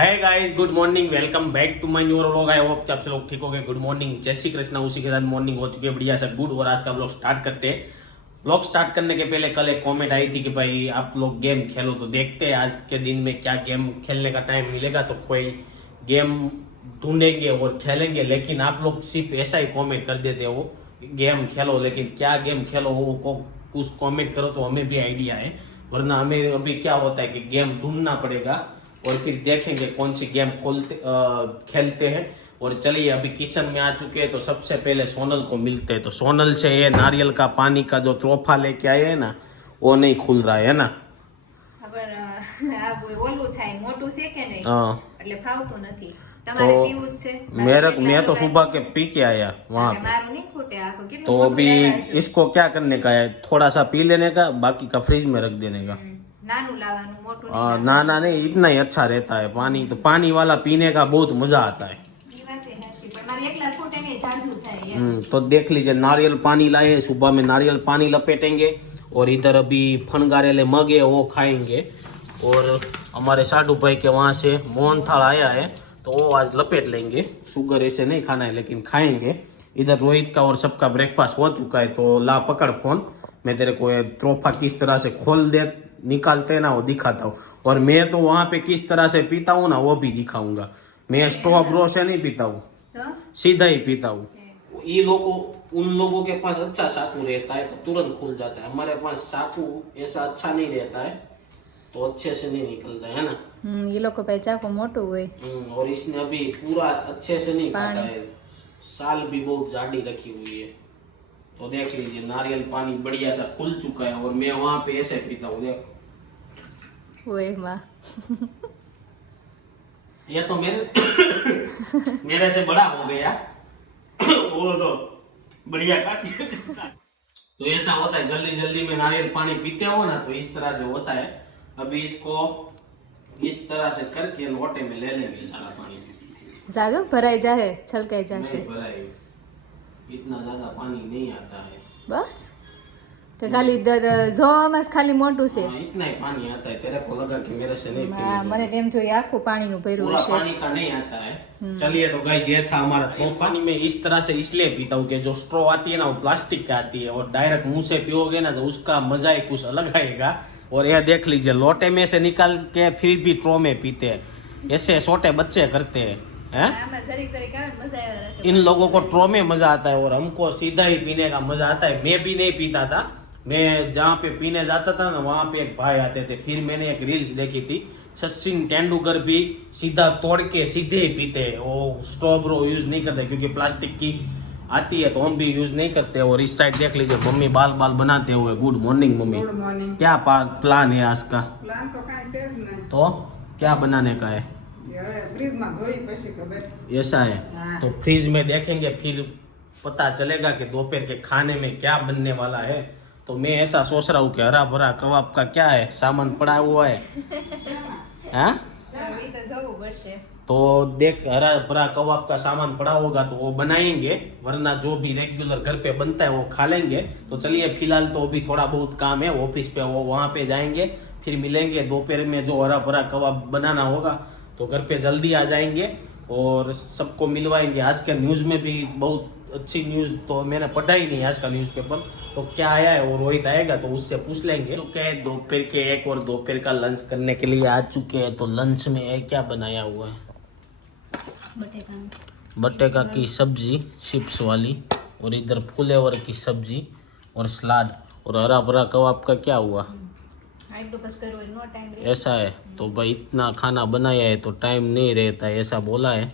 Hi guys, good morning, welcome back to my new vlog. I hope कि आप सब लोग ठीक हो गए। गुड मॉर्निंग, जय श्री कृष्ण। उसी के साथ मॉर्निंग हो चुकी है बढ़िया सा गुड। और आज का व्लॉग स्टार्ट करते हैं। व्लॉग स्टार्ट करने के पहले कल एक कमेंट आई थी कि भाई आप लोग गेम खेलो, तो देखते हैं आज के दिन में क्या गेम खेलने का टाइम मिलेगा। तो कोई गेम ढूंढेंगे और खेलेंगे, लेकिन आप लोग सिर्फ ऐसा ही कॉमेंट कर देते हो गेम खेलो, लेकिन क्या गेम खेलो वो कुछ कॉमेंट करो तो हमें भी आइडिया है। वरना हमें अभी क्या होता है कि गेम ढूंढना पड़ेगा और फिर देखेंगे कौन सी गेम खेलते हैं। और चलिए अभी किचन में आ चुके हैं, तो सबसे पहले सोनल को मिलते हैं। तो सोनल से ये नारियल का पानी का जो तोहफा लेके आए हैं ना, वो नहीं खुल रहा है ना। मैं तो सुबह के पी के आया वहाँ पे। तो अभी इसको क्या करने का है, थोड़ा सा पी लेने का, बाकी का फ्रिज में रख देने का। ना नहीं, इतना ही अच्छा रहता है पानी। तो पानी वाला पीने का बहुत मजा आता है। तो देख लीजिए, नारियल पानी लाए, सुबह में नारियल पानी लपेटेंगे। और इधर अभी फनगारेले मग है वो खाएंगे। और हमारे साडू भाई के वहाँ से मोहन थाल आया है, तो वो आज लपेट लेंगे। शुगर ऐसे नहीं खाना है, लेकिन खाएंगे। इधर रोहित का और सबका ब्रेकफास्ट हो चुका है। तो ला पकड़ फोन, मैं तेरे को तोहफा किस तरह से खोल दे निकालते हैं ना वो दिखाता हूँ। और मैं तो वहाँ पे किस तरह से पीता हूँ ना वो भी दिखाऊंगा। मैं स्ट्रॉ ब्रो से नहीं पीता हूँ, सीधा ही पीता हूँ। ये उन लोगों के पास अच्छा चाकू रहता है तो तुरंत खुल जाता है। हमारे पास चाकू ऐसा अच्छा नहीं रहता है, तो अच्छे से नहीं निकलता है ना। ये लोग को चाकू मोटू हुए। और इसने अभी पूरा अच्छे से नहीं काटा है, साल भी बहुत जाडी रखी हुई है। तो देख लीजिए, नारियल पानी बढ़िया सा खुल चुका है। और मैं वहां पे ऐसे पीता हूँ, देखो। ये तो मेरे से बड़ा हो गया। वो तो बढ़िया काट। तो ऐसा होता है, जल्दी जल्दी में नारियल पानी पीते हो ना, तो इस तरह से होता है। अभी इसको इस तरह से करके लोटे में ले लेंगे सारा पानी। ज्यादा भराई जाए, छलकाई जाए। इतना ज्यादा पानी नहीं आता है बस। तो खाली जो मस खाली मोटू से इतना ही पानी आता है। तेरे को लगा कि मेरे से नहीं मैंने तेम जो आखो पानी नु भर्યું पूरा છે। पानी का नहीं आता है। चलिए तो गाइस, ये था हमारा तो पानी में इस तरह से इसलिए पीता हूँ कि जो स्ट्रॉ आती है ना वो प्लास्टिक की आती है, और डायरेक्ट मुंह से पियोगे ना तो उसका मजा ही कुछ अलग आएगा। और यह देख लीजिए, लोटे में से निकाल के फिर भी ट्रो में पीते हैं। ऐसे छोटे बच्चे करते हैं। इन लोगों को ट्रो में मजा आता है और हमको सीधा ही पीने का मजा आता है। मैं भी नहीं पीता था, मैं जहाँ पे पीने जाता था ना वहाँ पे एक भाई आते थे। फिर मैंने एक रील्स देखी थी, सचिन तेंदुलकर भी सीधा तोड़ के सीधे ही पीते हैं। वो स्ट्रॉ यूज नहीं करते, क्योंकि प्लास्टिक की आती है तो हम भी यूज नहीं करते। और इस साइड देख लीजिए, मम्मी बाल बनाते हुए। Good morning mummy. Good morning. क्या प्लान है आज का? प्लान तो काई सेज नहीं। तो क्या बनाने का है? फ्रीज में जोई पछी खबर। ऐसा है। हाँ। तो फ्रीज में देखेंगे, फिर पता चलेगा कि दोपहर के खाने में क्या बनने वाला है। तो मैं ऐसा सोच रहा हूँ कि हरा भरा कबाब का क्या है, सामान पड़ा हुआ है। हाँ? तो देख, हरा भरा कबाब का सामान पड़ा होगा तो वो बनाएंगे, वरना जो भी रेगुलर घर पे बनता है वो खा लेंगे। तो चलिए, फिलहाल तो अभी थोड़ा बहुत काम है ऑफिस पे, वो वहाँ पे जाएंगे, फिर मिलेंगे दोपहर में। जो हरा भरा कबाब बनाना होगा तो घर पे जल्दी आ जाएंगे और सबको मिलवाएंगे। आज के न्यूज में भी बहुत अच्छी न्यूज तो मैंने पढ़ा ही नहीं आज का न्यूज़पेपर, तो क्या आया है वो रोहित आएगा तो उससे पूछ लेंगे। तो क्या है, दोपहर के एक और दोपहर का लंच करने के लिए आ चुके हैं। तो लंच में क्या बनाया हुआ है? बटेका की सब्जी चिप्स वाली, और इधर फ्लेवर की सब्जी और सलाद, और हरा भरा कबाब का क्या हुआ? ऐसा है। तो भाई इतना खाना बनाया है तो टाइम नहीं रहता है, ऐसा बोला है।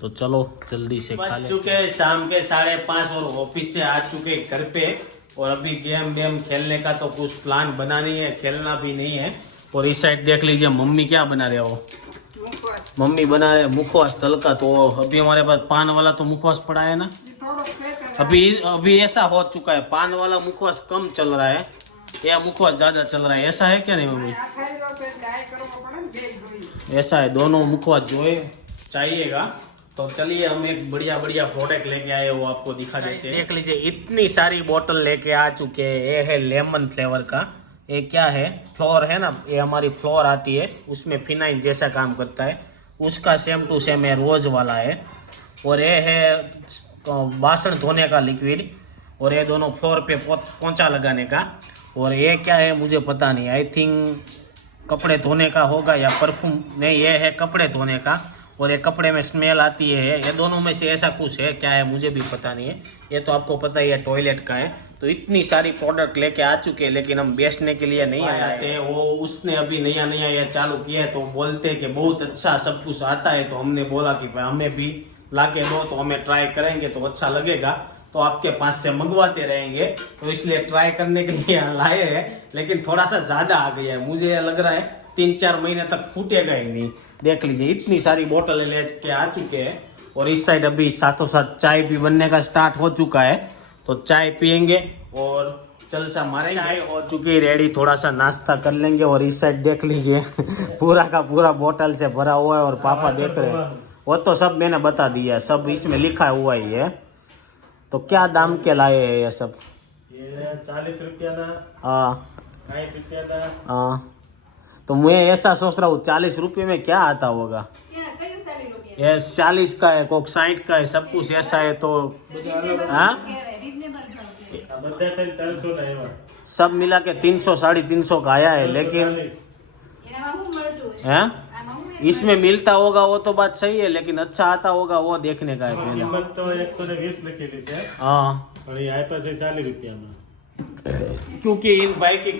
तो चलो जल्दी से खा ले। चुके शाम के 5:30 और ऑफिस से आ चुके घर पे। और अभी गेम खेलने का तो कुछ प्लान बना नहीं है, खेलना भी नहीं है। और इस साइड देख लीजिए, मम्मी क्या बना रहे हो? मम्मी बना रहे मुखवास तल का। तो अभी हमारे पास पान वाला तो मुखवास पड़ा है ना। अभी ऐसा हो चुका है, पान वाला मुखवास कम चल रहा है या मुखवास ज्यादा चल रहा है, ऐसा है क्या नहीं मम्मी? ऐसा है, दोनों मुखवास जो चाहिएगा। तो चलिए, हम एक बढ़िया प्रोडक्ट लेके आए, वो आपको दिखा देते हैं। देख लीजिए, इतनी सारी बोतल लेके आ चुके हैं। ये है लेमन फ्लेवर का। ये क्या है, फ्लोर है ना, ये हमारी फ्लोर आती है, उसमें फिनाइन जैसा काम करता है। उसका सेम टू सेम है, रोज वाला है। और ये है बासन धोने का लिक्विड, और ये दोनों फ्लोर पे पोंछा लगाने का। और ये क्या है मुझे पता नहीं, आई थिंक कपड़े धोने का होगा या परफ्यूम, नहीं ये है कपड़े धोने का। और ये कपड़े में स्मेल आती है, ये दोनों में से ऐसा कुछ है, क्या है मुझे भी पता नहीं है। ये तो आपको पता ही है टॉयलेट का है। तो इतनी सारी प्रोडक्ट लेके आ चुके हैं, लेकिन हम बेचने के लिए नहीं आए थे। वो उसने अभी नया नया ये चालू किया है, तो बोलते हैं कि बहुत अच्छा सब कुछ आता है। तो हमने बोला कि भाई हमें भी ला के दो, तो हमें ट्राई करेंगे तो अच्छा लगेगा, तो आपके पास से मंगवाते रहेंगे। तो इसलिए ट्राई करने के लिए लाए हैं, लेकिन थोड़ा सा ज्यादा आ गया है। मुझे लग रहा है 3-4 महीने तक फूटेगा ही नहीं। देख लीजिए इतनी सारी बोतलें ले के आ चुके हैं। और इस साइड अभी साथों साथ चाय भी बनने का स्टार्ट हो चुका है, तो चाय पियेंगे और जलसा मारेंगे। चाय हो चुकी रेडी, थोड़ा सा नाश्ता कर लेंगे। और इस साइड देख लीजिए पूरा का पूरा बोतल से भरा हुआ है, और पापा देख रहे हैं। वो तो सब मैंने बता दिया, सब इसमें लिखा हुआ ही है। तो क्या दाम के लाए हैं ये सब? ये 40 रुपया ना, हाँ 60 रुपया ना। हाँ, तो मैं ऐसा सोच रहा हूँ 40 रुपये में क्या आता होगा। ये 40 का है, कोक 60 का है, सब कुछ ऐसा है। तो हाँ બધા થઈને 300 ના એવા. सब मिला के 300-350 का आया है, लेकिन 340. है इसमें मिलता होगा वो तो बात सही है, लेकिन अच्छा आता होगा वो देखने का है पहले। કિંમત તો 120 લખેલી છે, हाँ, પણ એ આપ્યા છે 40 રૂપિયામાં. क्योंकि इन भाई की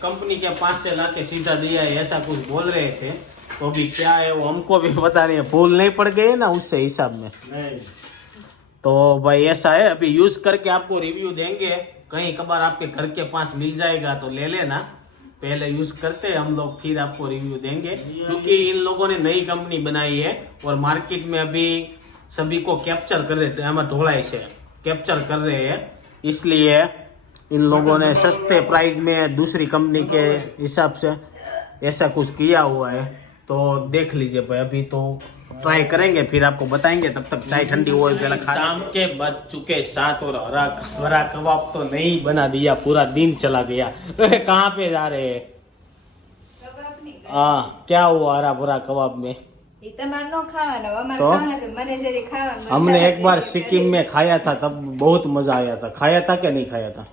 कंपनी के पास से लाके सीधा दिया है, ऐसा कुछ बोल रहे थे। तो अभी क्या है वो हमको भी पता नहीं है, भूल नहीं पड़ गए ना उससे हिसाब में। નહીં, तो भाई ऐसा है, अभी यूज करके आपको रिव्यू देंगे। कहीं कभार आपके घर के पास मिल जाएगा तो ले लेना, पहले यूज करते हैं हम लोग, फिर आपको रिव्यू देंगे। क्योंकि इन लोगों ने नई कंपनी बनाई है और मार्केट में अभी सभी को कैप्चर कर रहे थे, हमें ढोलाई से कैप्चर कर रहे हैं, इसलिए इन लोगों ने सस्ते प्राइस में दूसरी कंपनी के हिसाब से ऐसा कुछ किया हुआ है। तो देख लीजिए भाई, अभी तो ट्राई करेंगे फिर आपको बताएंगे। तब तक चाय ठंडी हो पहले खा। शाम के बज चुके 7 और हरा कबाब तो नहीं बना दिया, पूरा दिन चला गया। कहाँ पे जा रहे हैं? हाँ, क्या हुआ हरा भरा कबाब में? तो हमने एक बार सिक्किम में खाया था, तब बहुत मजा आया था। खाया था क्या नहीं खाया था?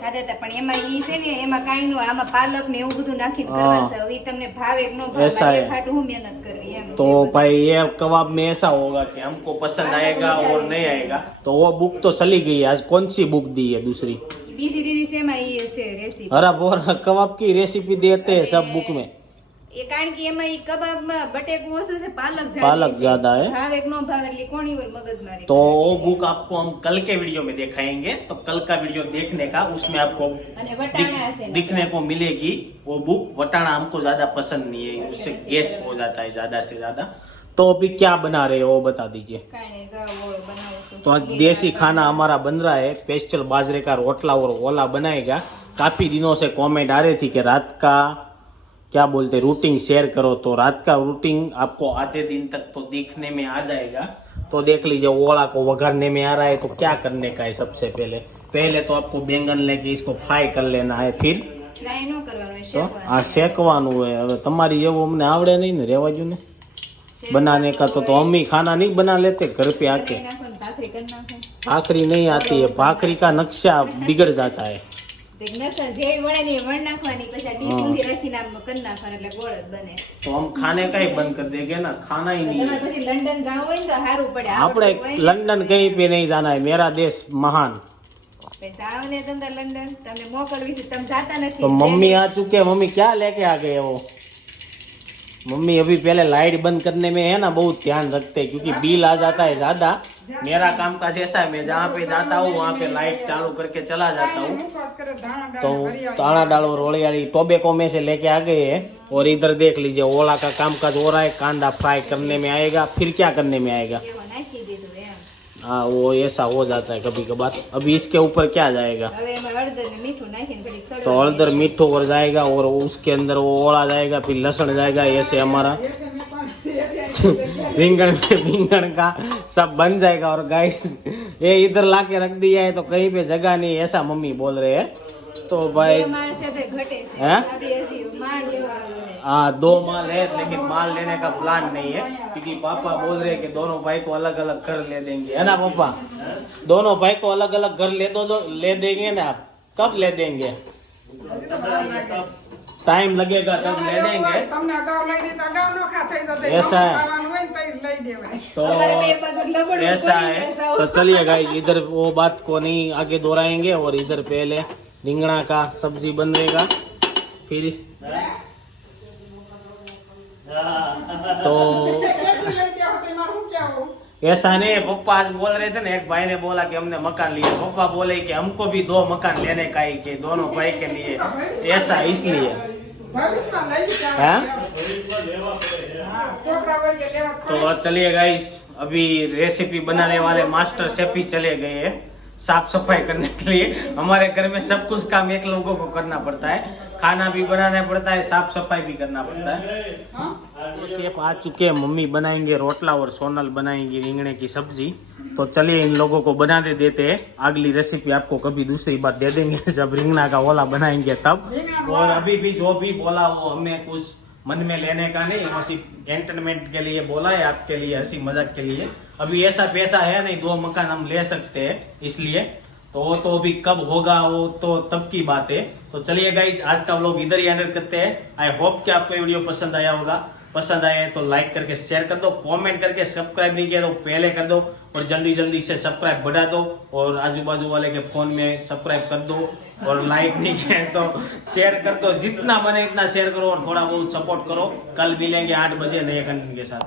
ખાધા હતા, પણ એમાં ઈ છે ને, એમાં કાંઈ નો, આમાં પાલક ને એવું બધું નાખીને કરવાનું છે. હવે ઈ તમને ભાવે કે નો ભાવે, ऐसा મારે है। ખાટું હું મહેનत કરવી એમ. तो भाई ये कबाब में ऐसा होगा कि हमको पसंद आएगा और नहीं आएगा। तो वो बुक तो चली गई है। आज कौन सी बुक दी है दूसरी? ઈ બીજી દીદી છે એમાં ઈ છે રેસીપી. हरा भरा कबाब की रेसिपी देते हैं सब बुक में। એ કારણ કે એમાં ઈ કબાબમાં બટેકું ઓછું છે, પાલક पालक ज्यादा है, ભાવે કે નો ભાવે એટલે કોણી વાર મગજમારી. तो वो बुक आपको हम कल के वीडियो में दिखाएंगे। तो कल का वीडियो देखने का, उसमें आपको અને વટાણા હશે ને. दिखने को मिलेगी वो बुक। वटाना हमको ज्यादा पसंद नहीं है, उससे गैस हो जाता है ज्यादा से ज्यादा। तो अभी क्या बना रहे हो वो बता दीजिए। કાંઈ નહીં, જો ઓળો બનાવું છું. तो आज देसी खाना हमारा बन रहा है, स्पेशल बाजरे का रोटला और ओला बनाएगा। काफी दिनों से कमेंट आ रही थी कि रात का क्या बोलते रूटीन शेयर करो, तो रात का रूटीन आपको आधे दिन तक तो देखने में आ जाएगा। तो देख लीजिए ओला को वघारने में आ रहा है, तो क्या करने का है सबसे पहले तो आपको बैंगन लेके इसको फ्राई कर लेना है, फिर ફ્રાય નો કરવાનું હોય, तो શેકવાનું. आ सेकવાનું है। હવે તમારી જેવું અમને આવડે નહીં ને, રેવા જો ને बनाने का। तो हम ही खाना नहीं बना लेते घर पे आके। કરી નાખો ને ભાખરી કરી નાખો. भाखरी नहीं आती है, भाखरी का नक्शा बिगड़ जाता है। તો નકશા જેવી વળે ને એ વણ નાખવાની, પછી આ ડીશ ઊંધી રાખીને આમ કરી નાખવાનું, એટલે ગોળ જ બને. तो हम खाने का ही बंद कर देंगे ना, खाना ही नहीं તમારે है। પછી લંડન જાવું હોય ને તો સારું પડે. આપણે लंदन कहीं पे नहीं जाना है, मेरा देश महान। જાઓ ને તમે લંડન, તમને મોકલવી છે, તમે જાતા નથી. तो मम्मी आ चुके हैं। मम्मी क्या लेके आ गए वो? मम्मी अभी पहले लाइट बंद करने में है ना बहुत ध्यान रखते हैं, क्योंकि बिल आ जाता है ज्यादा। मेरा काम काज ऐसा है, मैं जहाँ पे जाता हूँ वहाँ पे लाइट चालू करके चला जाता हूँ। उपवास करे दाना तो डाल हरियाली। ताना डाल और ओलियाली टोबेको में से लेके आ गए हैं। और इधर देख लीजिए ओला का कामकाज हो रहा है, कांदा फ्राई करने में आएगा, फिर क्या करने में आएगा? એવો નાખી દીધું એમ. हाँ, वो ऐसा हो जाता है कभी कभार। अभी इसके ऊपर क्या जाएगा? હવે એમાં હળદર ને મીઠું નાખીને ઘડીક तो સળવા हल्दर मिठो और जाएगा, और उसके अंदर वो ओला जाएगा, फिर लहसुन जाएगा। ऐसे हमारा रिंगण का सब बन जाएगा। और गाइस ये इधर ला के रख दिया है, तो कहीं पे जगह नहीं, ऐसा मम्मी बोल रहे हैं। तो भाई બે માણસે તો ઘટે છે. હે? આ બી હજી માણ જેવા આવે છે. हाँ 2 माल है, लेकिन माल लेने का प्लान नहीं है, क्योंकि पापा बोल रहे हैं कि दोनों भाई को अलग अलग घर ले देंगे, है ना पापा? दोनों भाई को अलग अलग घर ले देंगे ना आप? कब ले देंगे? टाइम लगेगा तब ले देंगे। તમને અગાઉ લઈ દીધા, અગાઉ નોખા થઈ જશે. ऐसा है। ખાવાનું હોય ને તો જ લઈ દેવાય. तो અમારે બે પાછળ લબડું ऐसा પડી है, જાય तो चलिए गाइस, इधर वो बात को नहीं आगे दोहराएंगे, और इधर पहले रिंगणा का सब्जी बनेगा, फिर तो કેટલું લઈ દેવું તો એમાં શું કહેવું? ऐसा नहीं है। पप्पा आज बोल रहे थे ना, एक भाई ने बोला कि हमने मकान लिया, पप्पा बोले कि हमको भी 2 मकान लेने का ही, कि दोनों भाई के लिए, ऐसा इसलिए। ભવિષ્યમાં લઈ हाँ? જવા. છોકરા વગેરે લેવા तो चलिए गाइस, अभी रेसिपी बनाने वाले मास्टर शेफ ही चले गए हैं साफ सफाई करने के लिए। हमारे घर में सब कुछ काम एक लोगों को करना पड़ता है, खाना भी बनाना पड़ता है, साफ सफाई भी करना पड़ता है। હા? तो शेफ आ चुके हैं, मम्मी बनाएंगे रोटला और सोनल बनाएंगी रिंगणे की सब्जी। तो चलिए इन लोगों को बनाने देते हैं, अगली रेसिपी आपको कभी दूसरी बार दे देंगे जब रिंगना का ओला बनाएंगे तब। और अभी भी जो भी बोला वो हमें कुछ मन में लेने का नहीं, वो सिर्फ एंटरटेनमेंट के लिए बोला है, आपके लिए हंसी मजाक के लिए। अभी ऐसा पैसा है नहीं 2 मकान हम ले सकते हैं, इसलिए तो वो तो अभी कब होगा वो तो तब की बात है। तो चलिए गाइस, आज का व्लॉग इधर ही एंड करते हैं। आई होप कि आपको वीडियो पसंद आया होगा। पसंद आया है तो लाइक करके शेयर कर दो, कमेंट करके सब्सक्राइब नहीं किया तो पहले कर दो, और जल्दी जल्दी से सब्सक्राइब बढ़ा दो, और आजू बाजू वाले के फोन में सब्सक्राइब कर दो, और लाइक नहीं किया है तो शेयर कर दो, जितना बने इतना शेयर करो और थोड़ा बहुत सपोर्ट करो। कल मिलेंगे 8 बजे नए कंटेंट के साथ।